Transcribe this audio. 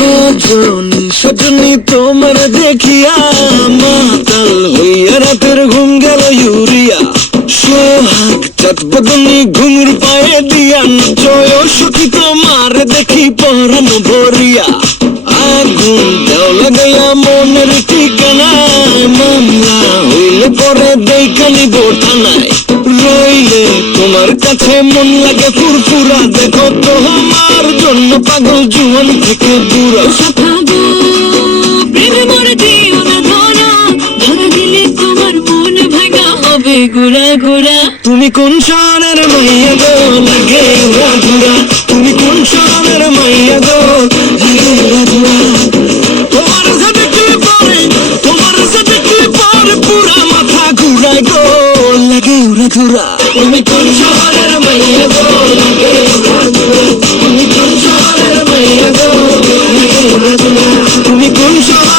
সজনী সজনী তোমার দেখিয়া মাতাল হইয়া রাতের ঘুম গেল ইউরিয়া সোহাগ চাঁদ বদনী ঘুঙুর পায়ে দিয়া জয় সখী তোমার দেখি পরানো ভরিয়া আগুন দেও লাগাইয়া মনের ঠিকানায় মামলা হইলে পরে দেখানি বোঠানায় রইলে তোমার কাছে মন লাগে ফুরফুরা দেখো তোমার জন্য পাগল জুয়ান থেকে বুড়া প্রেমে মরে দিও না ধরা ধরা দিলে তোমার মন ভাঙা হবে গুড়া গুড়া তুমি কোন শহরের মাইয়া গো লাগে উড়া ধুরা তুমি কোন শহরের মাইয়া গো লাগে উড়া ধুরা তোমার সাথে কি পরে পুরা মাথা ঘুরায় গো লাগে উড়া ধুরা তুমি কোন শহরের মাইয়া গো লাগে উড়া ধুরা তুমি কোন শহরের মাইয়া গো লাগে উড়া ধুরা তুমি কোন শহরের